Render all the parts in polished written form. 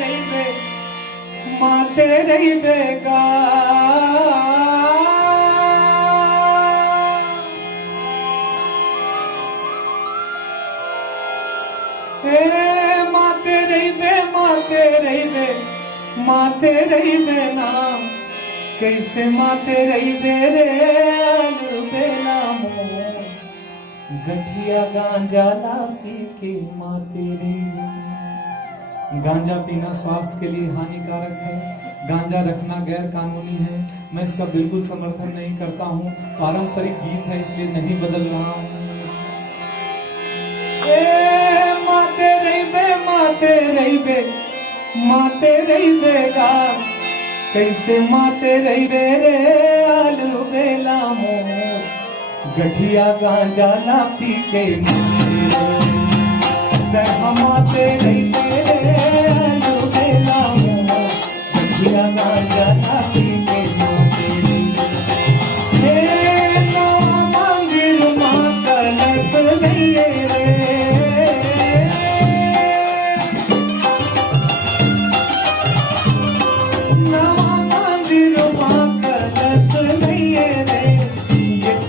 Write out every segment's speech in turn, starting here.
रहिबे माते रहिबेगा माते रहिबे माते रहिबे ना कैसे माते रहिबे रे अलबेला मोर गठिया गांजा ला पी के माते रहिबे। गांजा पीना स्वास्थ्य के लिए हानिकारक है, गांजा रखना गैर कानूनी है। मैं इसका बिल्कुल समर्थन नहीं करता हूँ। पारंपरिक गीत है इसलिए नहीं बदल रहा हूँ। माते रहिबेगा कैसे माते रहिबे रे अलबेला मोर गठिया गांजा ला पी के माते रहिबे रे अलबेला मोर गठिया गांजा ला पी के माते रहिबे। नवा मंदिर मां कलश नइये रे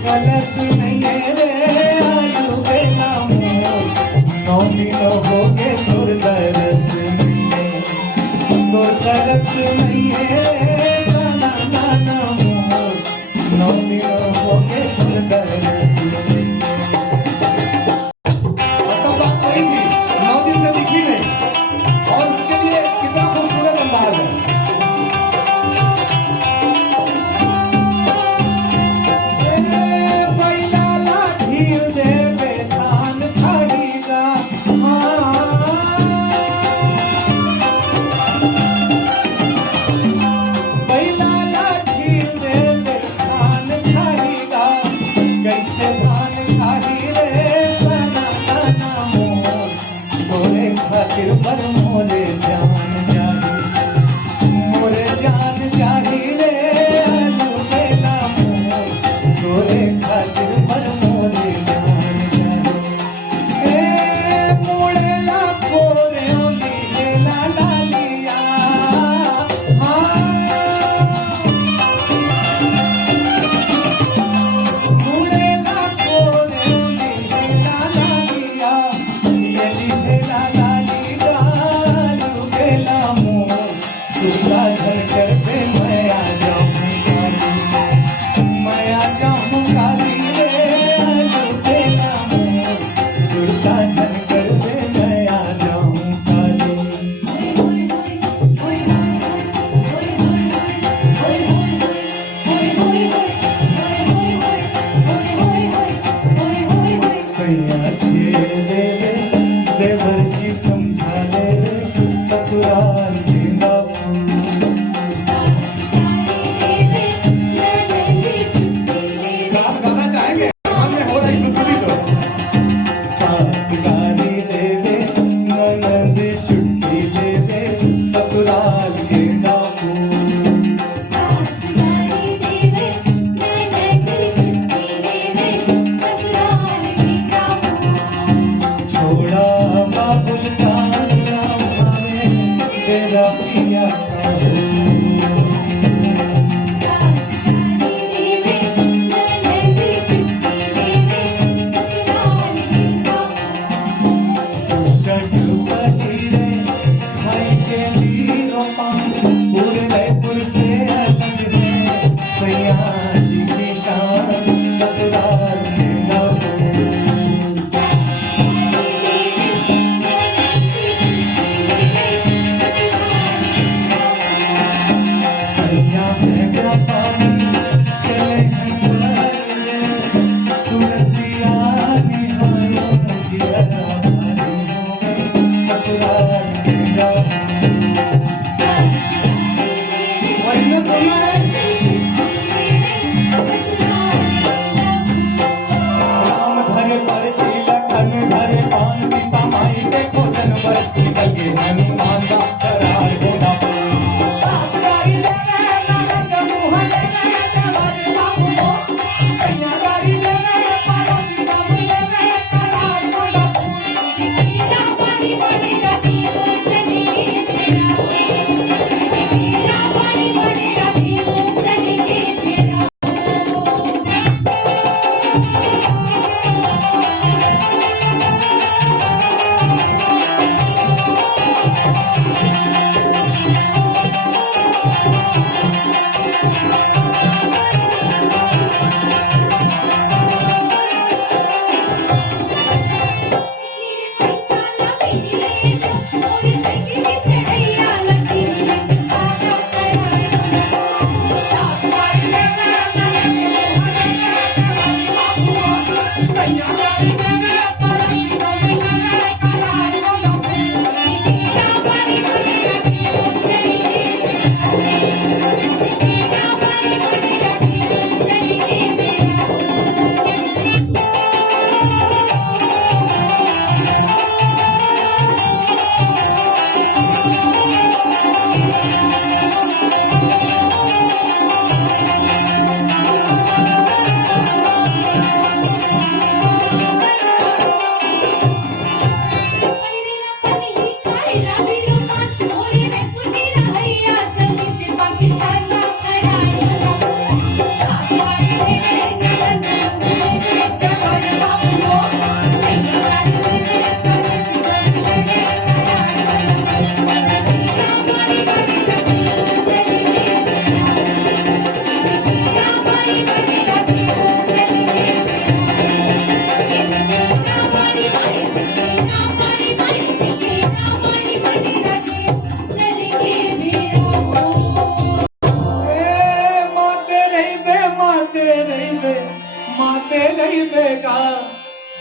कलश नहीं रे अलबेला मोर 9 दिन हो गए तोर दरस तोर कलश नहीं रे सना नाना मोर 9 दिन हो गए तोर दरस। असल बात वही थी, 9 दिन से दिखी नहीं और उसके लिए कितना खूबसूरत अंदाज है। खातिर पर मोरे जान जाही रे अलबेला मोर तोरे खातिर पर मोरे जान जाही। मुड़ेला कोरे ओली ला लालिया मुड़ेला कोरे ओली ला लालिया ये लीजे ला लाली गालू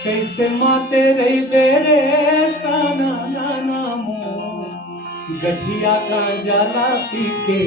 कैसे माते रही बेरे साना नाना मो गठिया का जाला पी के